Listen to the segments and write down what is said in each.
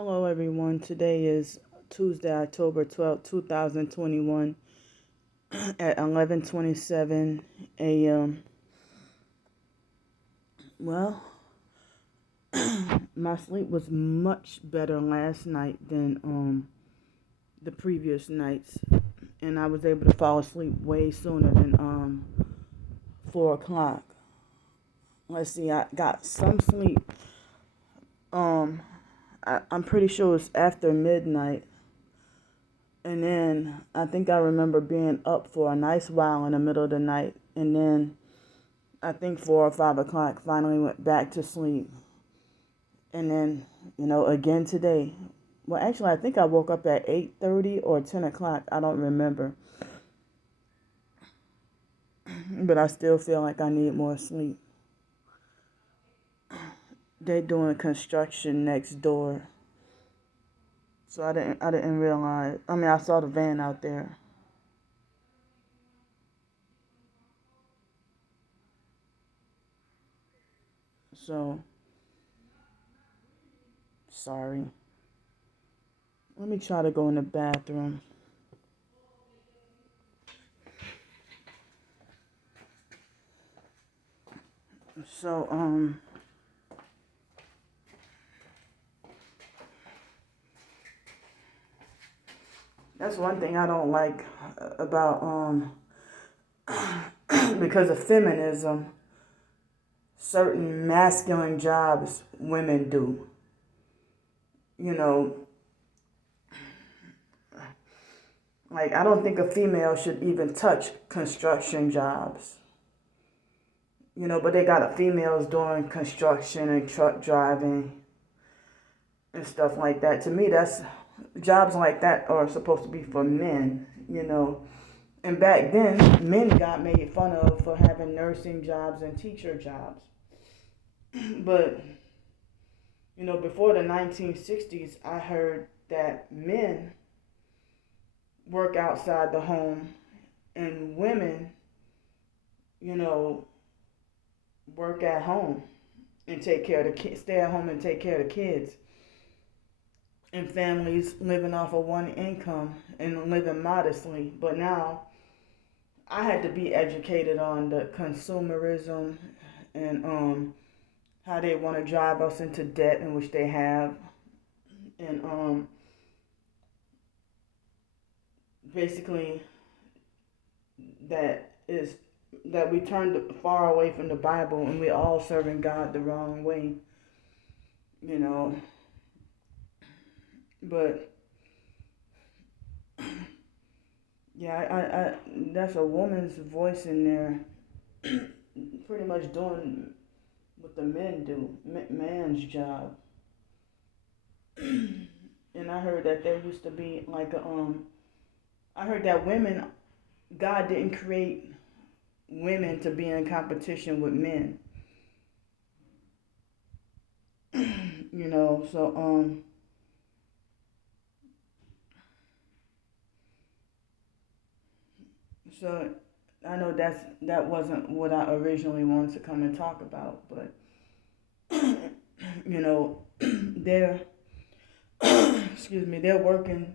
Hello, everyone. Today is Tuesday, October 12th, 2021 at 11:27 a.m. Well, my sleep was much better last night than the previous nights, and I was able to fall asleep way sooner than 4 o'clock. Let's see, I got some sleep. Um, I'm pretty sure it's after midnight. And then I think I remember being up for a nice while in the middle of the night. And then I think 4 or 5 o'clock finally went back to sleep. And then, again today. Well, actually, I think I woke up at 8:30 or 10 o'clock. I don't remember. But I still feel like I need more sleep. They're doing construction next door. So I didn't realize. I mean, I saw the van out there. So, sorry. Let me try to go in the bathroom. So, that's one thing I don't like about because of feminism, certain masculine jobs women do. You know, like I don't think a female should even touch construction jobs. But they got females doing construction and truck driving and stuff like that. To me, that's jobs like that are supposed to be for men. And back then, men got made fun of for having nursing jobs and teacher jobs. But, before the 1960s, I heard that men work outside the home and women, you know, work at home and take care of the kids, stay at home and take care of the kids. And families living off of one income and living modestly. But now, I had to be educated on the consumerism and how they want to drive us into debt, in which they have, and basically that is that we turned far away from the Bible and we all serving God the wrong way, you know. But yeah, I that's a woman's voice in there, pretty much doing what the men do, man's job. And I heard that there used to be like I heard that women, God didn't create women to be in competition with men. So so I know that wasn't what I originally wanted to come and talk about, but they're excuse me, they're working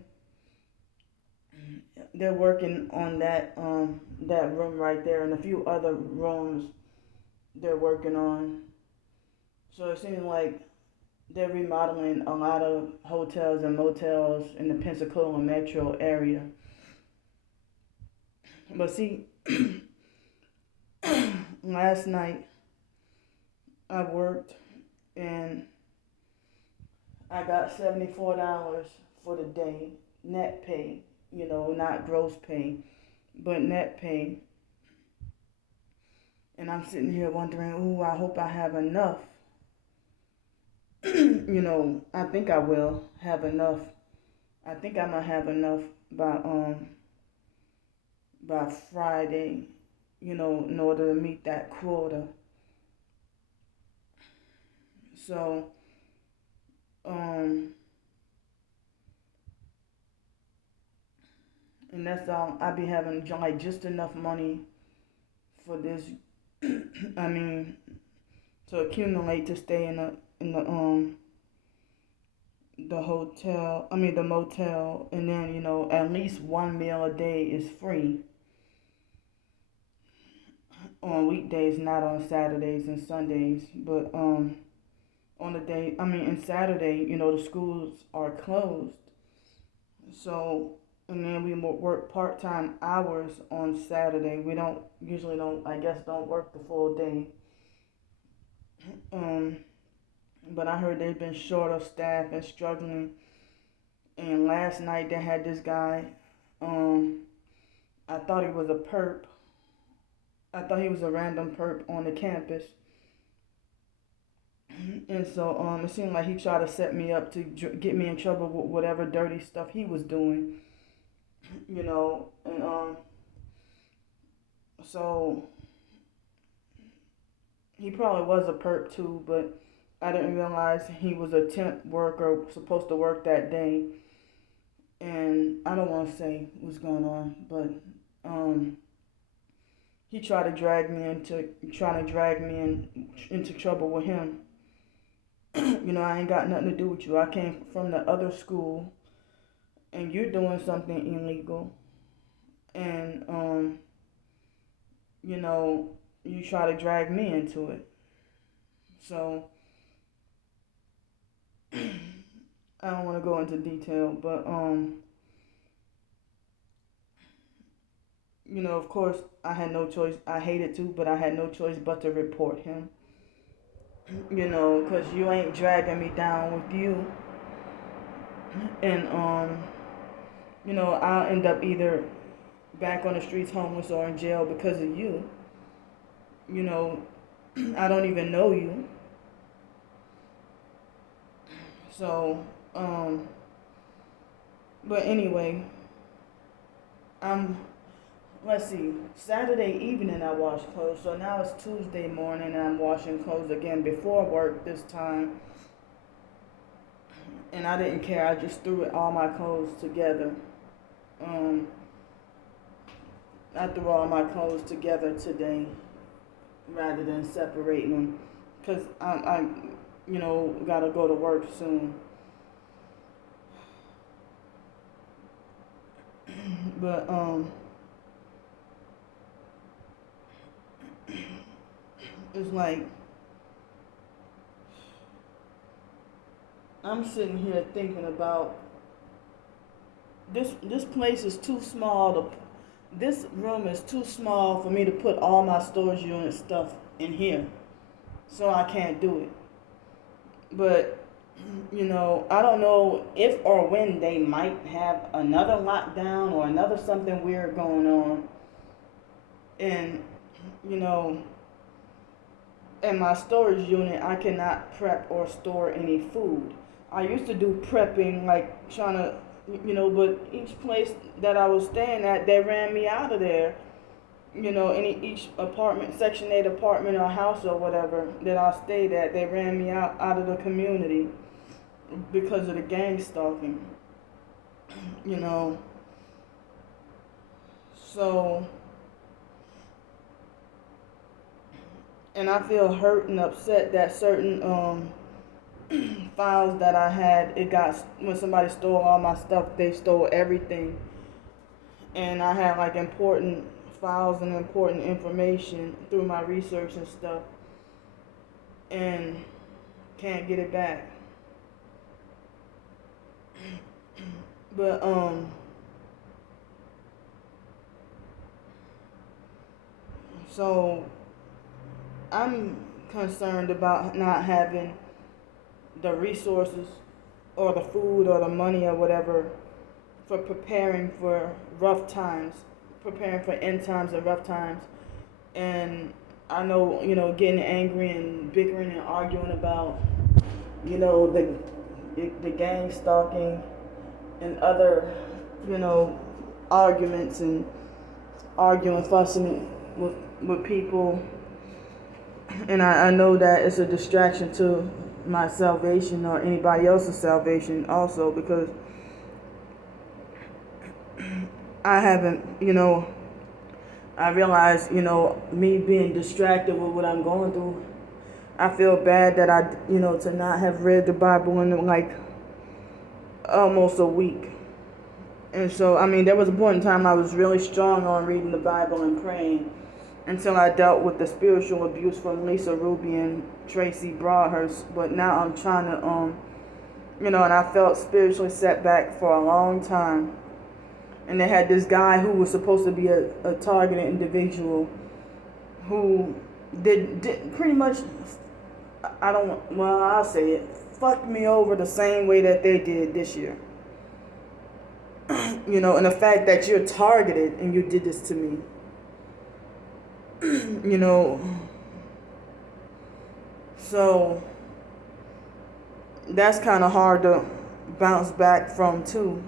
on that room right there and a few other rooms they're working on. So it seems like they're remodeling a lot of hotels and motels in the Pensacola metro area. But see, last night I worked and I got $74 for the day, net pay, not gross pay, but net pay. And I'm sitting here wondering, ooh, I hope I have enough. I think I will have enough. I think I'm gonna have enough by Friday, in order to meet that quota. So, um, and that's all. I be having like just enough money for this. I mean, to accumulate to stay in the the motel, and then, at least one meal a day is free on weekdays, not on Saturdays and Sundays. But on the day, and Saturday, the schools are closed. So, and then we work part-time hours on Saturday. We don't work the full day. But I heard they've been short of staff and struggling. And last night they had this guy. I thought he was a perp. I thought he was a random perp on the campus. And so it seemed like he tried to set me up to get me in trouble with whatever dirty stuff he was doing. And so he probably was a perp too, but I didn't realize he was a temp worker supposed to work that day. And I don't want to say what's going on, but he tried to drag me into trouble with him. I ain't got nothing to do with you. I came from the other school, and you're doing something illegal, and you try to drag me into it. So I don't want to go into detail, but of course I had no choice. I hated to, but I had no choice but to report him. Because you ain't dragging me down with you, and I'll end up either back on the streets homeless or in jail because of you. I don't even know you. So, but anyway, let's see, Saturday evening I washed clothes, so now it's Tuesday morning and I'm washing clothes again before work this time. And I didn't care, I just threw all my clothes together. I threw all my clothes together today rather than separating them, because I gotta go to work soon. But it's like I'm sitting here thinking about this place is too small. This room is too small for me to put all my storage unit stuff in here, so I can't do it. But I don't know if or when they might have another lockdown or another something weird going on. And in my storage unit, I cannot prep or store any food. I used to do prepping, like trying to, but each place that I was staying at, they ran me out of there. Each apartment, Section 8 apartment or house or whatever that I stayed at, they ran me out of the community because of the gang stalking. So, and I feel hurt and upset that certain files that I had, when somebody stole all my stuff, they stole everything. And I had like important files and important information through my research and stuff, and can't get it back. But so I'm concerned about not having the resources or the food or the money or whatever for preparing for rough times, preparing for end times and rough times. And I know, getting angry and bickering and arguing about, the gang stalking and other, arguments and fussing with people. And I know that it's a distraction to my salvation or anybody else's salvation also, because I haven't, I realize, me being distracted with what I'm going through. I feel bad that to not have read the Bible in like almost a week. And so, I mean, there was a point in time I was really strong on reading the Bible and praying until I dealt with the spiritual abuse from Lisa Ruby and Tracy Broadhurst. But now I'm trying to, and I felt spiritually set back for a long time. And they had this guy who was supposed to be a targeted individual who did pretty much, I'll say it, fucked me over the same way that they did this year. And the fact that you're targeted and you did this to me, so that's kind of hard to bounce back from too.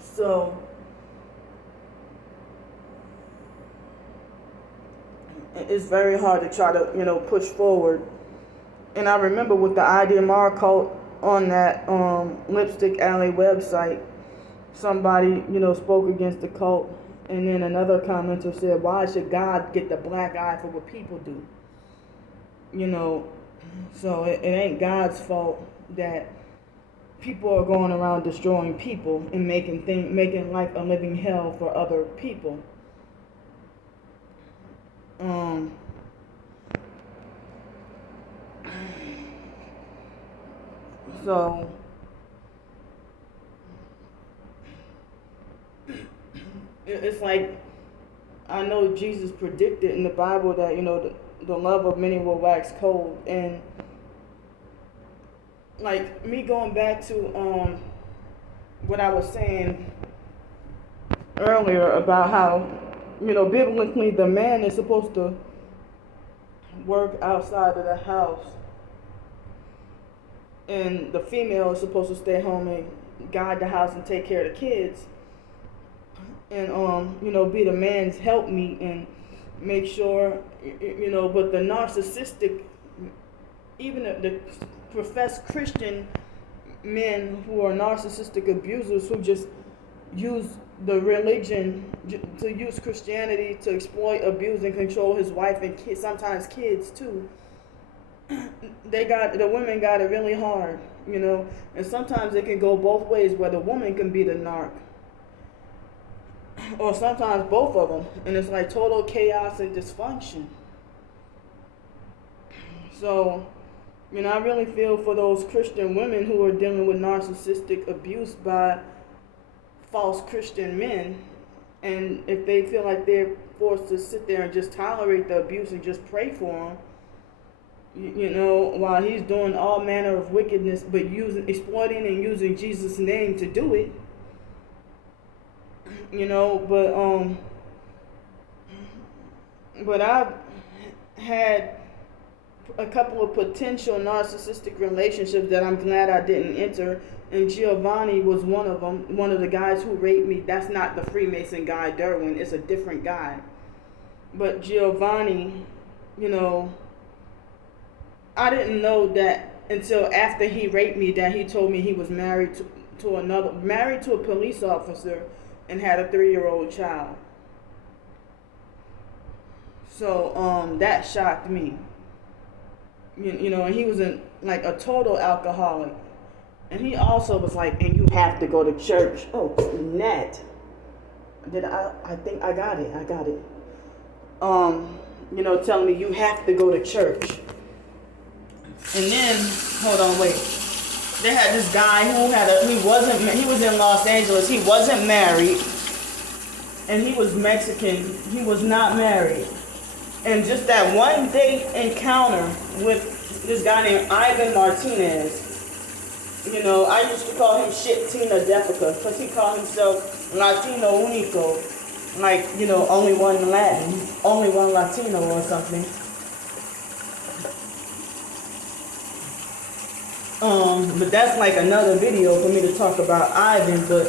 So it's very hard to try to, push forward. And I remember with the IDMR cult on that Lipstick Alley website, somebody, spoke against the cult. And then another commenter said, why should God get the black eye for what people do? So it ain't God's fault that people are going around destroying people and making life a living hell for other people. So it's like, I know Jesus predicted in the Bible that, the love of many will wax cold. And like me going back to what I was saying earlier about how, biblically the man is supposed to work outside of the house and the female is supposed to stay home and guide the house and take care of the kids and be the man's helpmeet and make sure, but the narcissistic, even the professed Christian men who are narcissistic abusers who just use the religion to use Christianity to exploit, abuse, and control his wife and kids, sometimes kids too. The women got it really hard, and sometimes it can go both ways where the woman can be the narc. Or sometimes both of them, and it's like total chaos and dysfunction. So, I really feel for those Christian women who are dealing with narcissistic abuse by false Christian men, and if they feel like they're forced to sit there and just tolerate the abuse and just pray for them, while he's doing all manner of wickedness, but exploiting and using Jesus' name to do it. But I've had a couple of potential narcissistic relationships that I'm glad I didn't enter, and Giovanni was one of them, one of the guys who raped me. That's not the Freemason guy, Derwin, it's a different guy. But Giovanni, I didn't know that until after he raped me that he told me he was married to a police officer and had a 3-year-old child. So that shocked me. And he was like a total alcoholic. And he also was like, and you have to go to church. Oh, Nat. I think I got it. Telling me you have to go to church. And then, hold on, wait. They had this guy he was in Los Angeles. He wasn't married. And he was Mexican. He was not married. And just that one date encounter with this guy named Ivan Martinez, I used to call him Shit Tina Depica because he called himself Latino Único, like, only one Latin, only one Latino or something. But that's like another video for me to talk about Ivan. But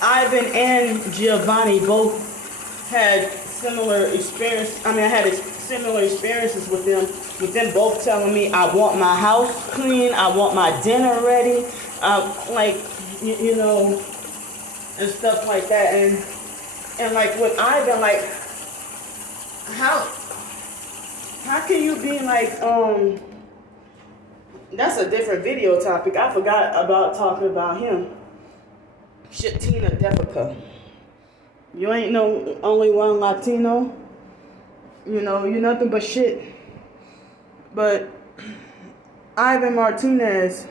Ivan and Giovanni both had similar experience. I had similar experiences with them. With them both telling me, I want my house clean, I want my dinner ready, and stuff like that. And like with Ivan, like how can you be like That's a different video topic. I forgot about talking about him. Shatina Defica. You ain't no only one Latino. You know, you're nothing but shit. But Ivan Martinez,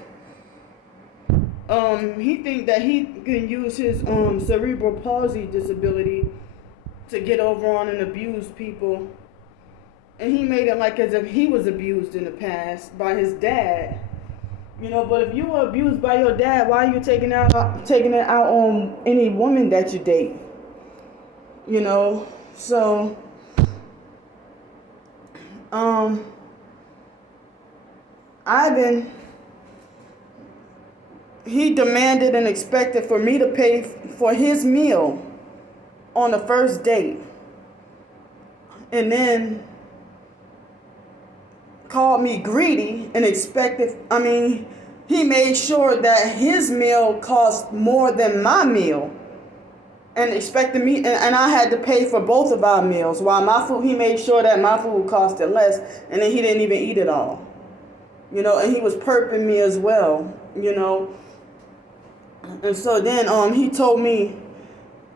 he think that he can use his cerebral palsy disability to get over on and abuse people. And he made it like as if he was abused in the past by his dad. You know, but if you were abused by your dad, why are you taking it out on any woman that you date? You know, so Ivan, he demanded and expected for me to pay for his meal on the first date, and then called me greedy and expected, he made sure that his meal cost more than my meal and expected me, and I had to pay for both of our meals, while my food, he made sure that my food costed less, and then he didn't even eat it all. You know, and he was perping me as well, you know. And so then he told me,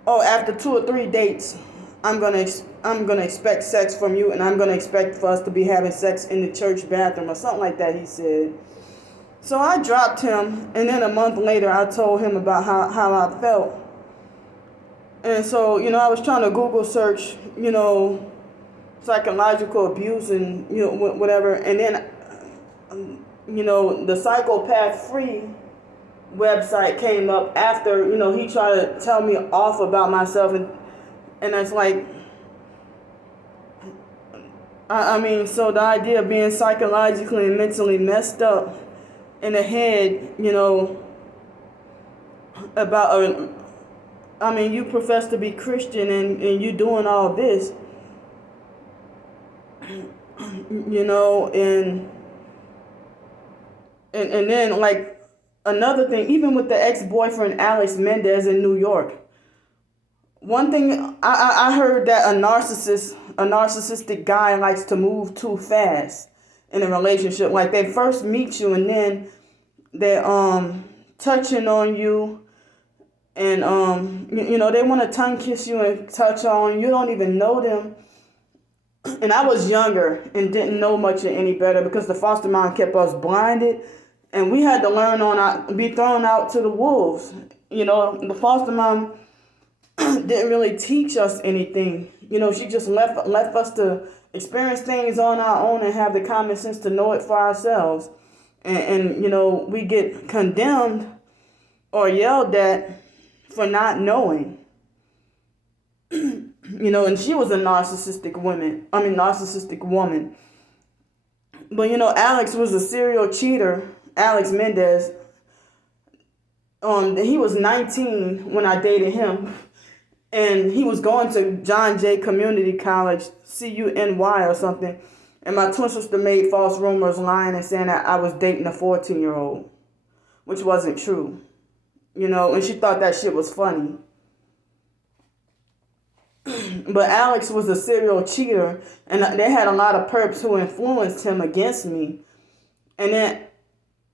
oh, after 2 or 3 dates, I'm gonna expect sex from you, and I'm gonna expect for us to be having sex in the church bathroom or something like that, he said. So I dropped him, and then a month later I told him about how I felt. And so, you know, I was trying to Google search, you know, psychological abuse and, you know, whatever. And then, you know, the Psychopath Free website came up after, you know, he tried to tell me off about myself. And it's like, so the idea of being psychologically and mentally messed up in the head, you know, about you profess to be Christian and you doing all this, you know, and then like another thing, even with the ex-boyfriend Alex Mendez in New York, one thing I heard that a narcissistic guy likes to move too fast in a relationship. Like they first meet you and then they're touching on you. And, you know, they want to tongue kiss you and touch on. You don't even know them. And I was younger and didn't know much any better because the foster mom kept us blinded. And we had to learn be thrown out to the wolves. You know, the foster mom didn't really teach us anything. You know, she just left us to experience things on our own and have the common sense to know it for ourselves. And you know, we get condemned or yelled at for not knowing. You know, and she was a narcissistic woman. But you know, Alex was a serial cheater. Alex Mendez. He was 19 when I dated him, and he was going to John Jay Community College, CUNY or something. And my twin sister made false rumors, lying and saying that I was dating a 14-year-old, which wasn't true. You know, and she thought that shit was funny. But Alex was a serial cheater, and they had a lot of perps who influenced him against me. And then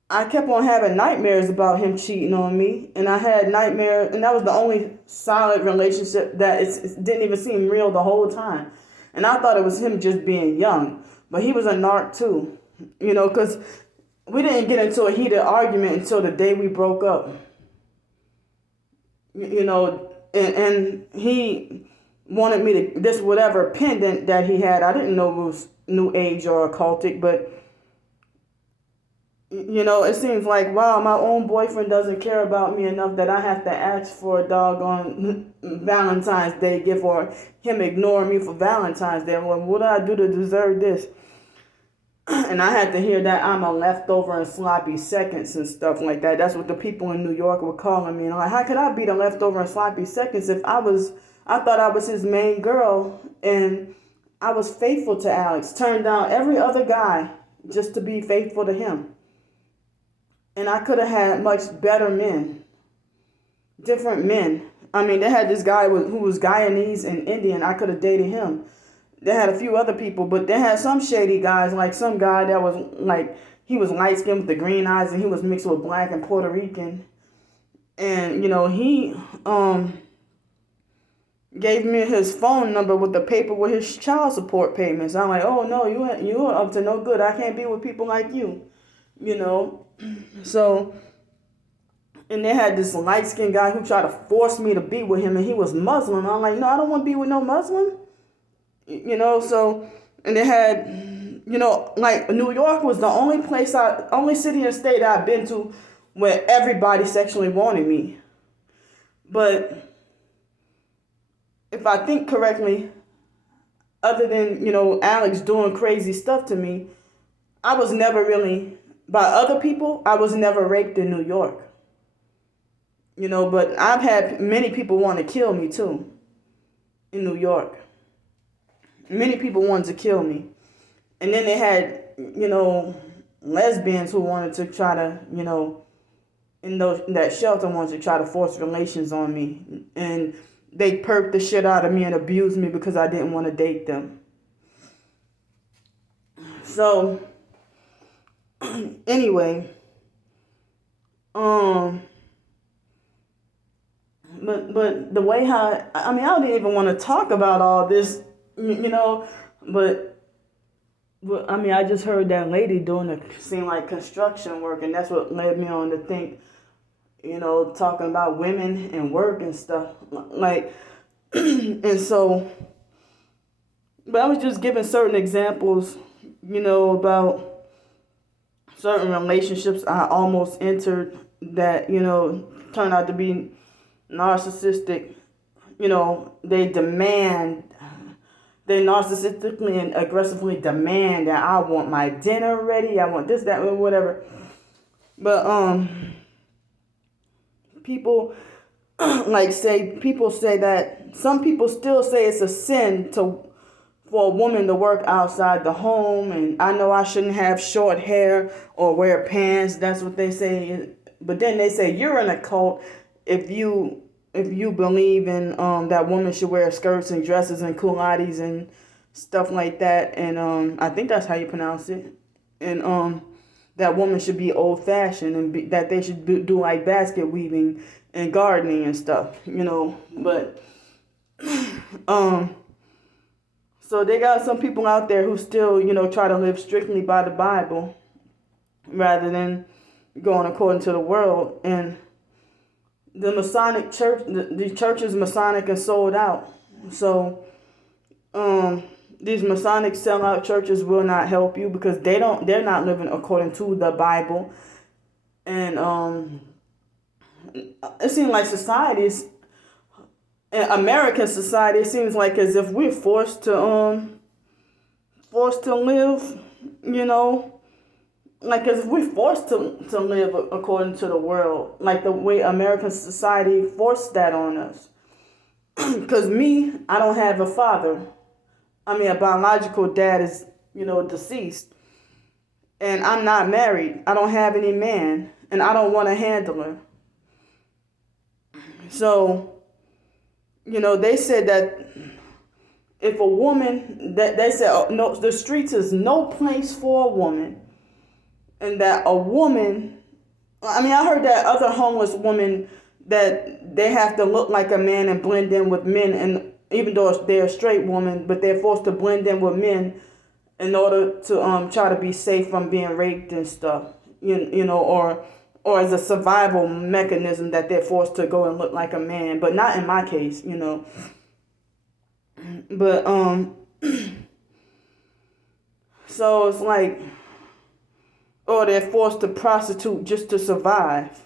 I kept on having nightmares about him cheating on me. And I had nightmares, and that was the only solid relationship that it didn't even seem real the whole time. And I thought it was him just being young. But he was a narc too, you know, because we didn't get into a heated argument until the day we broke up. You know, and he wanted me to, this whatever pendant that he had, I didn't know it was New Age or occultic, but, you know, it seems like, wow, my own boyfriend doesn't care about me enough that I have to ask for a doggone Valentine's Day gift, or him ignoring me for Valentine's Day. Well, what do I do to deserve this? And I had to hear that I'm a leftover and sloppy seconds and stuff like that. That's what the people in New York were calling me. And I'm like, how could I be the leftover and sloppy seconds if I thought I was his main girl and I was faithful to Alex. Turned down every other guy just to be faithful to him. And I could have had much better men. Different men. They had this guy who was Guyanese and Indian. I could have dated him. They had a few other people, but they had some shady guys, like some guy that was like he was light skinned with the green eyes, and he was mixed with black and Puerto Rican. And, he gave me his phone number with the paper with his child support payments. I'm like, oh no, you are up to no good. I can't be with people like you, So, and they had this light skinned guy who tried to force me to be with him, and he was Muslim. I'm like, no, I don't want to be with no Muslim, So, and they had, like New York was the only city and state I've been to where everybody sexually wanted me. But if I think correctly, other than, Alex doing crazy stuff to me, I was never really, by other people, I was never raped in New York. But I've had many people want to kill me too in New York. Many people wanted to kill me. And then they had, lesbians who wanted to try to, in that shelter wanted to try to force relations on me. And they perked the shit out of me and abused me because I didn't want to date them. So, anyway, but the way how, I didn't even want to talk about all this, but I just heard that lady seemed like construction work, and that's what led me on to think, talking about women and work and stuff, like, and so, but I was just giving certain examples, about certain relationships I almost entered that, turned out to be narcissistic. They narcissistically and aggressively demand that I want my dinner ready, I want this, that, whatever. But people say that some people still say it's a sin for a woman to work outside the home, and I know I shouldn't have short hair or wear pants. That's what they say. But then they say you're in a cult if you believe in that women should wear skirts and dresses and culottes and stuff like that, and I think that's how you pronounce it, and that women should be old fashioned and that they should do like basket weaving and gardening and stuff, but so they got some people out there who still try to live strictly by the Bible rather than going according to the world. And the Masonic church, the church is Masonic and sold out. So, these Masonic sellout churches will not help you because they're not living according to the Bible. And, it seems like American society, it seems like as if we're forced to live, like as if we're forced to live according to the world, like the way American society forced that on us. Because I don't have a father. A biological dad is, deceased. And I'm not married. I don't have any man. And I don't want a handler. So, they said that if a woman, they said, no, the streets is no place for a woman. And that a woman, I heard that other homeless women, that they have to look like a man and blend in with men, and even though they're a straight woman, but they're forced to blend in with men in order to try to be safe from being raped and stuff, or as a survival mechanism that they're forced to go and look like a man, but not in my case, But so it's like, or they're forced to prostitute just to survive.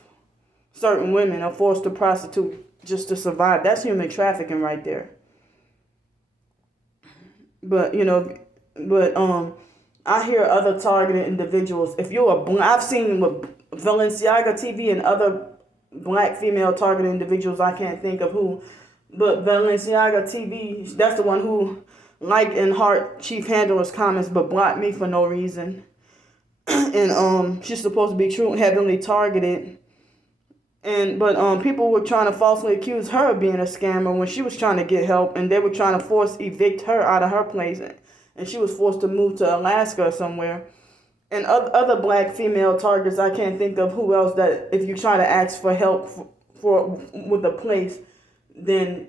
Certain women are forced to prostitute just to survive. That's human trafficking right there. But I hear other targeted individuals. If you're I've seen with Valenciaga TV and other black female targeted individuals, I can't think of who, but Valenciaga TV, that's the one who liked and heart Chief Handler's comments but blocked me for no reason. And she's supposed to be true heavily targeted. But people were trying to falsely accuse her of being a scammer when she was trying to get help, and they were trying to evict her out of her place, and she was forced to move to Alaska or somewhere. And other black female targets, I can't think of who else that if you try to ask for help for with a place, then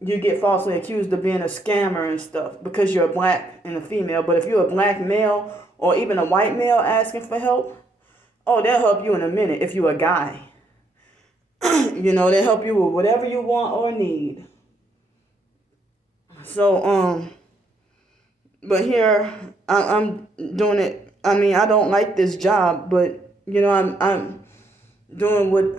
you get falsely accused of being a scammer and stuff because you're a black and a female. But if you're a black male or even a white male asking for help, oh, they'll help you in a minute if you're a guy. They'll help you with whatever you want or need. So, but here I'm doing it. I mean, I don't like this job, but I'm doing what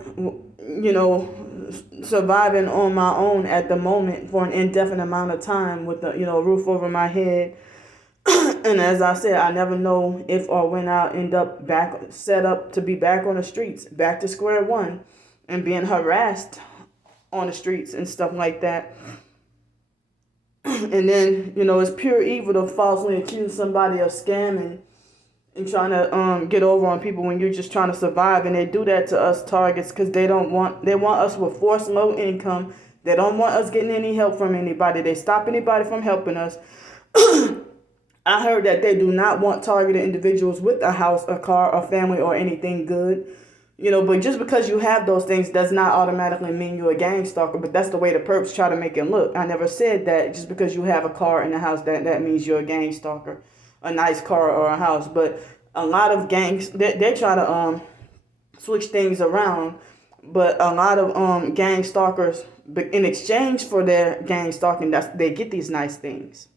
surviving on my own at the moment for an indefinite amount of time with a roof over my head. And as I said, I never know if or when I'll end up set up to be back on the streets, back to square one, and being harassed on the streets and stuff like that. And then, it's pure evil to falsely accuse somebody of scamming and trying to get over on people when you're just trying to survive. And they do that to us targets because they want us with forced low income. They don't want us getting any help from anybody. They stop anybody from helping us. I heard that they do not want targeted individuals with a house, a car, a family, or anything good. But just because you have those things does not automatically mean you're a gang stalker. But that's the way the perps try to make it look. I never said that just because you have a car and a house, that means you're a gang stalker. A nice car or a house. But a lot of gangs, they try to switch things around. But a lot of gang stalkers, in exchange for their gang stalking, they get these nice things.